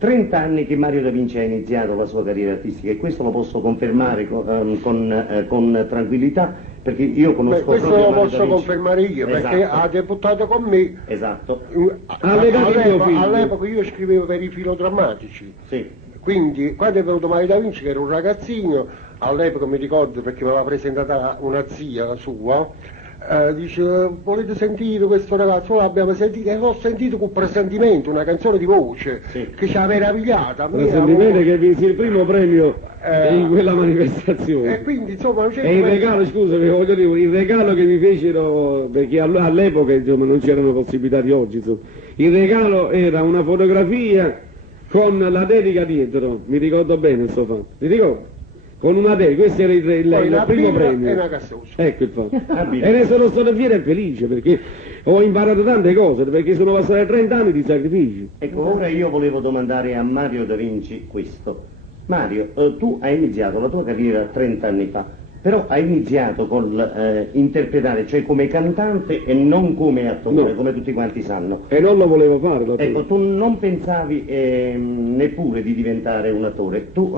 30 anni che Mario Da Vinci ha iniziato la sua carriera artistica, e questo lo posso confermare con tranquillità, perché io conosco questo proprio lo Mario posso Da Vinci. confermare io, perché Esatto. ha debuttato con me. Esatto. All'epoca io scrivevo per i filodrammatici. Sì. Quindi quando è venuto Mario Da Vinci, che era un ragazzino, all'epoca mi ricordo perché me l'ha presentata una zia sua, dice: volete sentire questo ragazzo? L'abbiamo sentito, e l'ho sentito con presentimento, una canzone di voce, sì, che ci ha meravigliata. Presentimento che vinse il primo premio in quella manifestazione. E quindi insomma non c'è. E il regalo, scusa, voglio dire, il regalo che mi fecero, perché all'epoca insomma non c'erano possibilità di oggi, insomma. Il regalo era una fotografia con la dedica dietro, mi ricordo bene il suo fatto, mi ricordo? Con una dedica, questo era il primo premio. E una cassosa. Ecco il fatto. E ne sono stato fiero e felice, perché ho imparato tante cose, perché sono passati 30 anni di sacrificio. Ecco, ora io volevo domandare a Mario Da Vinci questo. Mario, tu hai iniziato la tua carriera 30 anni fa, però hai iniziato con interpretare, cioè come cantante e non come attore, come tutti quanti sanno. E non lo volevo fare l'attore. Ecco, tu non pensavi neppure di diventare un attore, tu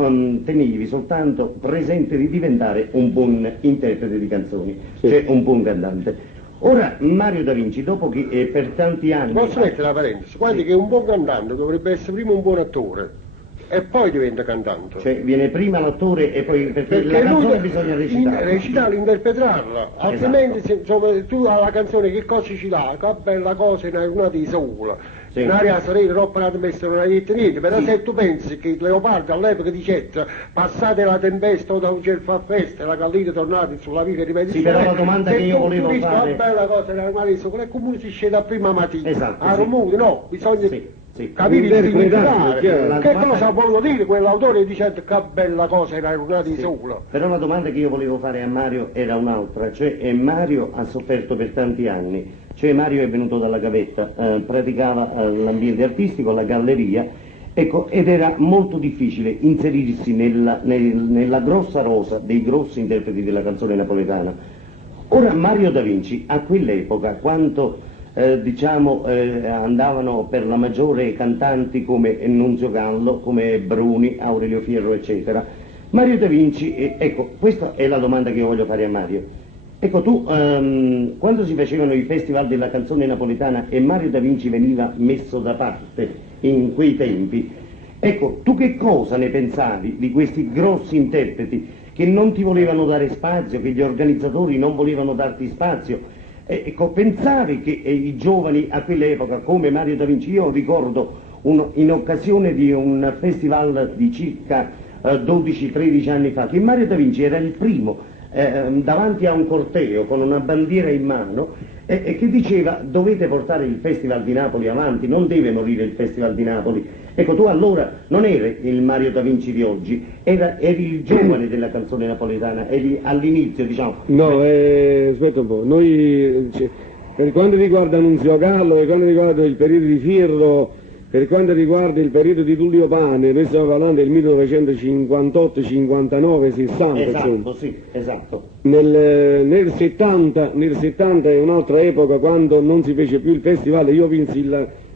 tenevi soltanto presente di diventare un buon interprete di canzoni, cioè un buon cantante. Ora Mario Da Vinci, dopo che per tanti anni... Posso mettere la parentesi? Guardi che un buon cantante dovrebbe essere prima un buon attore e poi diventa cantante. Cioè viene prima l'attore e poi... Perché la canzone bisogna recitarla. Recitarla, interpretarla, altrimenti insomma, tu alla canzone che cosa ci dà? Che bella cosa in una di sola. Sì. Un'aria serena, troppo una messa non hai detto niente, però se tu pensi che Leopardo all'epoca diceva passate la tempesta o da un cielo fa festa, la gallina tornate sulla via di Sì, però la domanda che io volevo fare... Che bella cosa era una di sola, è come si scende da prima mattina. Esatto, a rumore, no, bisogna... Sì. Capire il significato, che domanda... cosa voglio dire quell'autore dicendo che bella cosa era una di sola. Però la domanda che io volevo fare a Mario era un'altra, cioè Mario ha sofferto per tanti anni, cioè Mario è venuto dalla gavetta, praticava l'ambiente artistico, la galleria, ecco, ed era molto difficile inserirsi nella grossa rosa dei grossi interpreti della canzone napoletana. Ora Mario Da Vinci a quell'epoca, quanto andavano per la maggiore cantanti come Nunzio Gallo, come Bruni, Aurelio Fierro, eccetera. Mario Da Vinci, ecco, questa è la domanda che io voglio fare a Mario. Ecco, tu, quando si facevano i festival della canzone napoletana e Mario Da Vinci veniva messo da parte in quei tempi, ecco, tu che cosa ne pensavi di questi grossi interpreti che non ti volevano dare spazio, che gli organizzatori non volevano darti spazio? Ecco, pensavi che i giovani a quell'epoca, come Mario Da Vinci, io ricordo in occasione di un festival di circa 12-13 anni fa, che Mario Da Vinci era il primo davanti a un corteo con una bandiera in mano e che diceva: dovete portare il Festival di Napoli avanti, non deve morire il Festival di Napoli. Ecco, tu allora non eri il Mario Da Vinci di oggi, eri il giovane della canzone napoletana, eri all'inizio, diciamo. No, aspetta un po', noi per quanto riguarda Nunzio Gallo, per quanto riguarda il periodo di Fierro, per quanto riguarda il periodo di Tullio Pane, noi stiamo parlando del 1958, 59, 60. Esatto, insomma. sì, esatto. Nel 70 è un'altra epoca, quando non si fece più il festival, io vinsi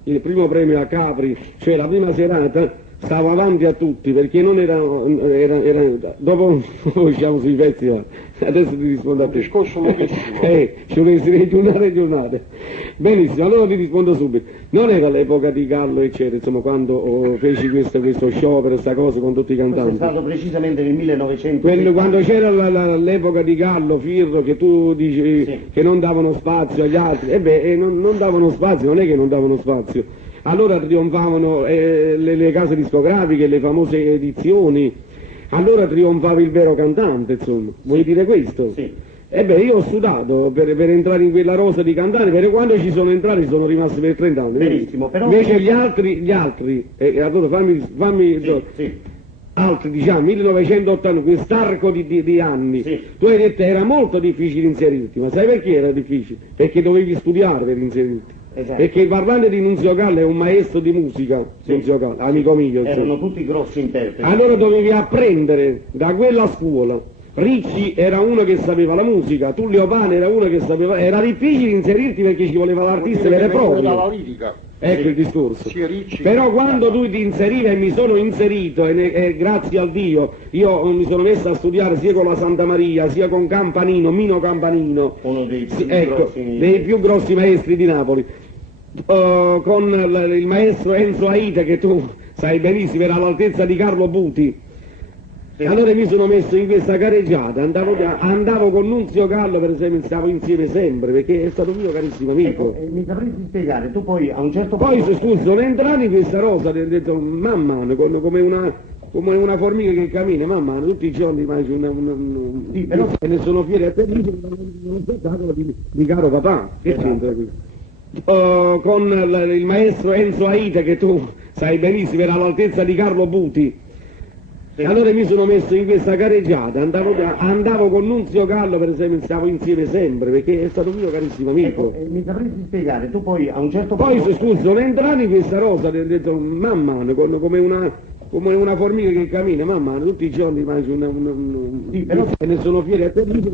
il primo premio a Capri, cioè la prima serata stavo avanti a tutti, perché non era dopo usciamo sui festival, adesso ti rispondo a te. Discorso lunghissimo. Ci volessi giornate. Benissimo, allora ti rispondo subito. Non era l'epoca di Gallo, eccetera, insomma, quando feci questo sciopero, questa cosa con tutti i cantanti. Questo è stato precisamente nel 1900. Quando c'era l'epoca di Gallo, Firro, che tu dici che non davano spazio agli altri, non davano spazio, non è che non davano spazio. Allora trionfavano le case discografiche, le famose edizioni, allora trionfava il vero cantante, insomma. Vuoi dire questo? Sì. Io ho sudato per entrare in quella rosa di cantanti, perché quando ci sono entrati sono rimasti per 30 anni. Benissimo, però... Invece gli altri, allora fammi altri, diciamo, 1980, quest'arco di anni, tu hai detto era molto difficile inserirti, ma sai perché era difficile? Perché dovevi studiare per inserirti. Esatto. Perché il parlante di Nunzio Gallo è un maestro di musica, Nunzio Gallo, amico mio. Erano tutti grossi interpreti. Allora dovevi apprendere da quella scuola. Ricci era uno che sapeva la musica, Tullio Pane era uno che sapeva... Era difficile inserirti perché ci voleva l'artista vero e proprio. Dalla lirica. Ecco Sì. il discorso. Sì, Ricci. Però quando tu ti inserivi e mi sono inserito, e grazie al Dio, io mi sono messo a studiare sia con la Santa Maria, sia con Campanino, Mino Campanino, Uno dei più sì, ecco, grossi... dei più grossi maestri di Napoli, con il maestro Enzo Aita, che tu sai benissimo, era all'altezza di Carlo Buti. Sì. Allora mi sono messo in questa gareggiata, andavo con Nunzio Gallo, per esempio, stavo insieme sempre, perché è stato mio carissimo amico. Ecco, mi sapresti spiegare, tu poi a un certo Poi punto... scusa, sono entrato in questa rosa, ho detto, man mano, come una formica che cammina, man mano, tutti i giorni mangi Sì, però- e ne sono fiero e felice uno spettacolo di Caro Papà. Che Esatto. c'entra qui? Con il maestro Enzo Aita, che tu sai benissimo, era all'altezza di Carlo Buti. Sì. Allora mi sono messo in questa gareggiata, andavo con Nunzio Gallo, per esempio, stavo insieme sempre, perché è stato mio carissimo amico. Ecco, mi sapresti spiegare, tu poi a un certo Poi punto... scusa, sono entrato in questa rosa, ho detto, man mano, come una formica che cammina, man mano, tutti i giorni mangi Sì, però- e ne sono fiero e felice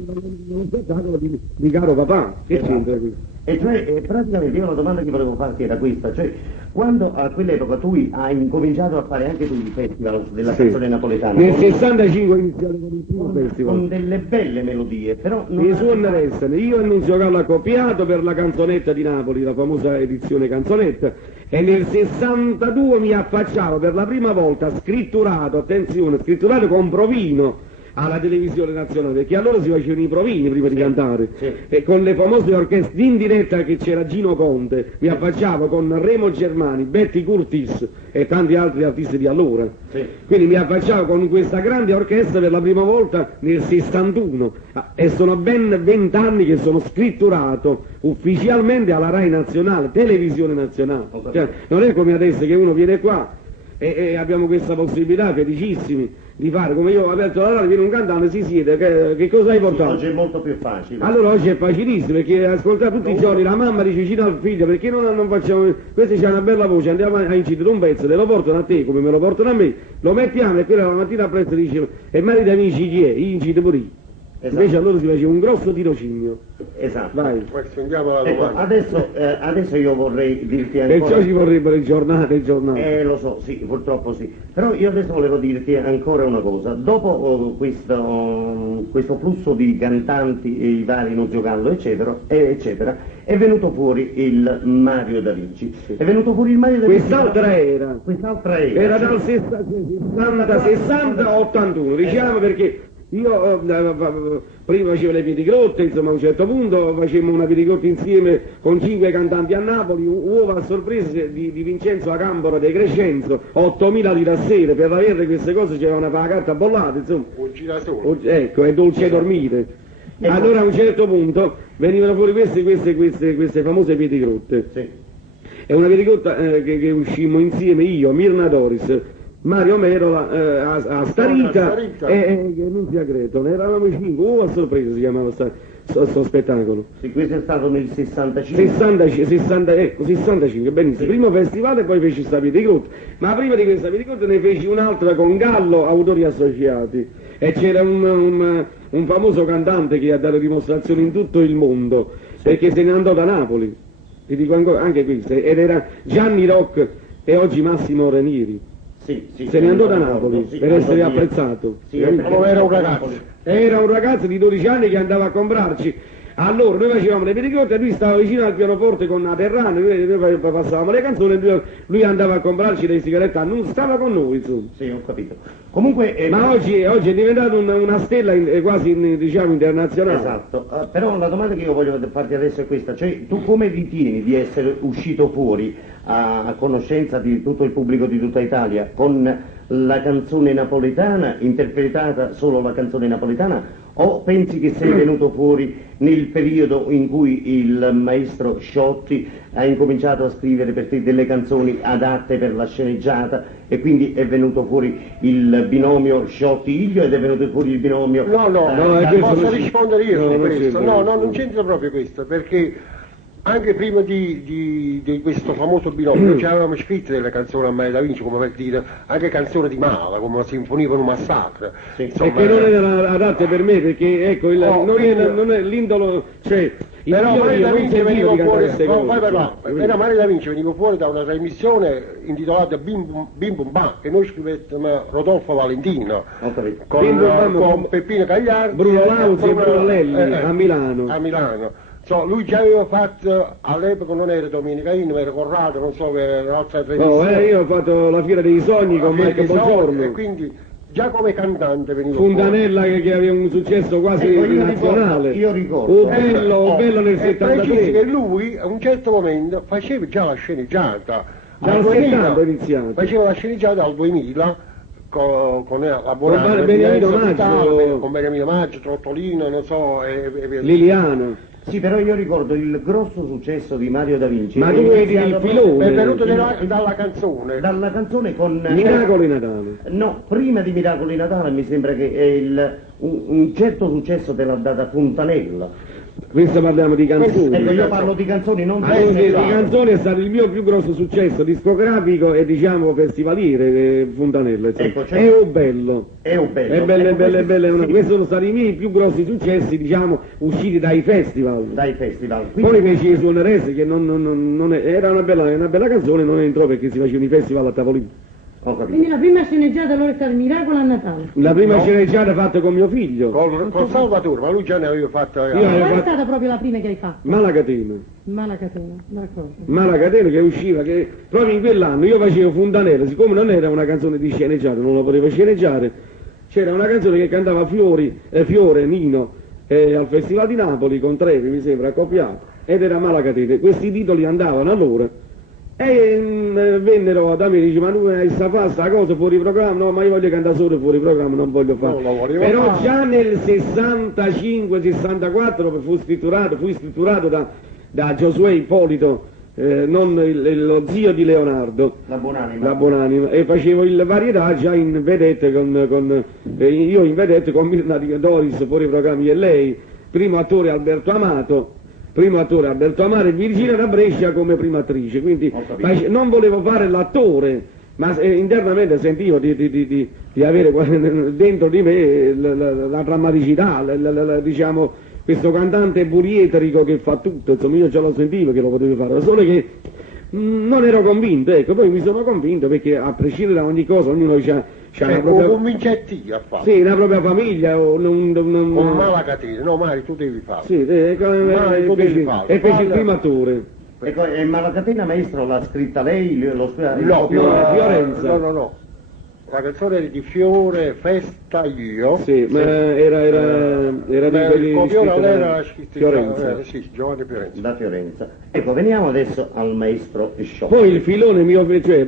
uno spettacolo di Caro Papà. Che Esatto. c'entra qui? E cioè, praticamente io la domanda che volevo farti era questa, cioè quando a quell'epoca tu hai incominciato a fare anche tu il festival della Sì. canzone napoletana, Nel con, 65 ho iniziato con il primo con festival. delle belle melodie, però non Mi suona restano, io e Nunzio Gallo accoppiato per la canzonetta di Napoli, la famosa edizione canzonetta, e nel 62 mi affacciavo per la prima volta scritturato, attenzione, scritturato con provino alla televisione nazionale, perché allora si facevano i provini prima di cantare, sì. e con le famose orchestre in diretta che c'era Gino Conte, mi affacciavo con Remo Germani, Betty Curtis e tanti altri artisti di allora. Sì. Quindi mi affacciavo con questa grande orchestra per la prima volta nel 61 e sono ben 20 anni che sono scritturato ufficialmente alla Rai Nazionale, Televisione Nazionale. Ho capito. Cioè, non è come adesso che uno viene qua e abbiamo questa possibilità, felicissimi, di fare, come io ho aperto la radio, viene un cantante, si siede, che cosa hai portato? Oggi è molto più facile. Allora oggi è facilissimo, perché ascoltare tutti i giorni la mamma dice vicino al figlio, perché non facciamo, questi c'ha una bella voce, andiamo a incidere un pezzo, te lo portano a te come me lo portano a me, lo mettiamo e quello la mattina presto dice, e marito amici chi è? Io incide pure io. Esatto. Invece allora si faceva un grosso tirocinio. Esatto. Vai. Questo, andiamo alla Ecco, domanda. adesso io vorrei dirti ancora... Perciò ci vorrebbero le giornate. Lo so, sì, purtroppo sì. Però io adesso volevo dirti ancora una cosa. Dopo questo flusso di cantanti, i vari Nunzio Gallo, eccetera, è venuto fuori il Mario Da Vinci. È venuto fuori il Mario Da Vinci. Quest'altra era. Quest'altra era. Era dal 60 a 81, diciamo, perché io prima facevo le piedigrotte, insomma a un certo punto facevamo una piedigrotta insieme con 5 cantanti a Napoli, uova a sorpresa di Vincenzo Acambora De Crescenzo, 8.000 lire a sera, per avere queste cose c'era una carta bollata, insomma. Un giratore. Ecco, è dolce dormire. Ecco. Allora a un certo punto venivano fuori queste famose piedigrotte. Sì. È una piedigrotta che uscimmo insieme io, Mirna Doris, Mario Merola, a Starita e Nunzia Greton, eravamo 5, a sorpresa si chiamava sto spettacolo. Sì, questo è stato nel 65. 65, benissimo. Primo festival e poi feci questa piedigrotta, ma prima di questa piedigrotta ne feci un'altra con Gallo, autori associati, e c'era un famoso cantante che ha dato dimostrazioni in tutto il mondo, perché se ne andò da Napoli, ti dico ancora, anche questo, ed era Gianni Rock e oggi Massimo Ranieri. Sì, Se ne andò da ricordo, Napoli sì, per andò essere via. apprezzato. Sì, Ma era un ragazzo. Era un ragazzo di 12 anni che andava a comprarci. Allora noi facevamo le piedigrotte e lui stava vicino al pianoforte con la Terrana, noi passavamo le canzoni e lui andava a comprarci le sigarette, non stava con noi, insomma. Sì, ho capito. Comunque... Ma oggi è diventato una stella quasi diciamo internazionale. Esatto, però la domanda che io voglio farti adesso è questa, cioè tu come ritieni di essere uscito fuori a conoscenza di tutto il pubblico di tutta Italia con la canzone napoletana, interpretata solo la canzone napoletana, o pensi che sei venuto fuori nel periodo in cui il maestro Sciotti ha incominciato a scrivere per te delle canzoni adatte per la sceneggiata e quindi è venuto fuori il binomio Sciotti-Iglio ed è venuto fuori il binomio... No, è questo posso non c'è- rispondere io no, su non questo? c'entra No, questo. non c'entra proprio questo, perché anche prima di questo famoso binomio ci avevamo scritto delle canzoni a Mario Da Vinci, come per dire, anche canzoni di Mala, come la Sinfonia per un massacro. Sì. E che non erano adatte per me, perché ecco, Oh, non è l'indolo, cioè Però io Mario da non Vinci sentivo veniva di cantare fuori, queste cose. però Mario da Vinci veniva fuori da una trasmissione intitolata Bim Bum Bam, che noi scrivevamo Rodolfo Valentino, Ho capito. Bim Bum Bam con Peppino Cagliardi, Bruno Lauzi e Bruno Lelli, a Milano. A Milano. Lui già aveva fatto, all'epoca non era Domenica Inn, ma era Corrado, non so, che era un'altra trasmissione. Io ho fatto la Fiera dei Sogni con Michael Bongiorno. E quindi già come cantante veniva Fontanella che aveva un successo quasi nazionale. Io ricordo. O bello nel E precisi che 73. lui a un certo momento faceva già la sceneggiata. Già al 70 è iniziato. Faceva la sceneggiata al 2000 con la buona Con Beniamino Maggio. con Beniamino Maggio, Trottolino, non so, Liliano. Sì, però io ricordo il grosso successo di Mario da Vinci. Ma È tu vedi iniziato il proprio- filone. è venuto dalla canzone. Dalla canzone con... Miracolo di Natale. No, prima di Miracoli Natale mi sembra che un certo successo te l'ha data Fontanella. Questo parliamo di canzoni. Ecco, io parlo di canzoni, non Di di canzoni è stato il mio più grosso successo discografico e diciamo festivaliere, Fontanella. Insomma. Ecco, cioè- È o bello. È un bello. È bello, Ecco, è bello, è bello. sì, Questi sono stati i miei più grossi successi, diciamo, usciti dai festival. dai festival. Poi invece i suoneresi che era una bella canzone, non entrò perché si facevano i festival a tavolino. Ho capito. Quindi la prima sceneggiata allora è stata Miracolo a Natale. La prima sceneggiata fatta con mio figlio, Con Salvatore, ma lui già ne aveva fatto. Io avevo Qual è fatto- stata proprio la prima che hai fatto? Malacatena. Malacatena, d'accordo. Malacatena che usciva, che proprio in quell'anno io facevo Fontanella, siccome non era una canzone di sceneggiata, non la potevo sceneggiare, c'era una canzone che cantava Fiore, Nino, al Festival di Napoli con Trevi, mi sembra, accoppiato, ed era Malacatena. Questi titoli andavano allora. E vennero da me e dice ma tu hai sta fare sta cosa fuori programma? No, ma io voglio cantare solo fuori programma, non voglio fare. Non lo volevo Però fare. già nel 65-64 fui scritturato da Giosuè Ippolito, non lo zio di Leonardo, La buonanima. la buonanima, e facevo il varietà già in vedette io in vedette con Mirna Doris, fuori programmi e lei, primo attore Alberto Amato e Virginia da Brescia come prima attrice, quindi Ho capito. non volevo fare l'attore, ma internamente sentivo di avere dentro di me la drammaticità, diciamo, questo cantante burietrico che fa tutto, insomma io già lo sentivo che lo potevo fare, solo che non ero convinto, ecco, poi mi sono convinto perché a prescindere da ogni cosa ognuno c'ha una propria... convincetti a fare. Sì, una propria famiglia, o non... Con Malacatena, no Mario, tu devi farlo. Sì, e tu devi farlo. fece il primo attore. Ecco, e Malacatena, maestro, l'ha scritta lei? No, Fiorenza. no. La canzone era di Fiore, Festa io. Sì, ma era di quelli il copione iscritti era da scritto Fiorenza. sì, Giovanni Fiorenza. Da Fiorenza. Ecco, veniamo adesso al maestro Sciocco. Poi il filone mio, cioè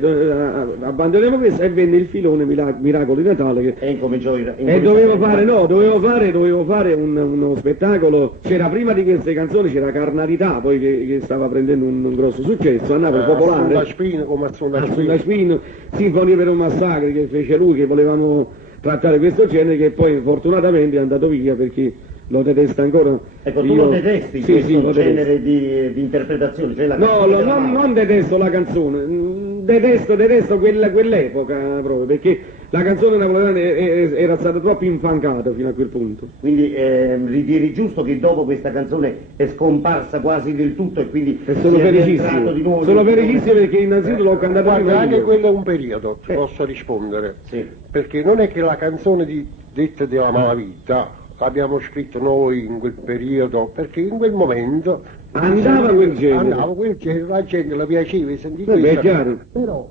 abbandoniamo questo e venne il filone Miracolo di Natale che E incominciò e dovevo fare uno spettacolo, c'era prima di queste canzoni c'era Carnalità, poi che stava prendendo un grosso successo, a Napoli popolare. Sulla Spina, come Sulla Sulla Spina. Spino, Sinfonia per un massacro che fece lui, che volevamo trattare questo genere, che poi fortunatamente è andato via perché lo detesta ancora. Ecco, tu Io- lo detesti Sì, questo sì, lo detesto. genere di interpretazione? Cioè la No, canzone della mamma. non detesto la canzone, detesto quell'epoca proprio, perché la canzone napoletana era stata troppo infancata fino a quel punto. Quindi ritieni giusto che dopo questa canzone è scomparsa quasi del tutto e quindi E sono sia rientrato di nuovo felicissimo, in- perché innanzitutto l'ho cantata Guarda, prima anche io. quello è un periodo, ti posso rispondere. Sì. Perché non è che la canzone detta della malavita l'abbiamo scritto noi in quel periodo, perché in quel momento Andava quel genere. andava quel genere, la gente le piaceva sentire Vabbè, è questo. chiaro. Però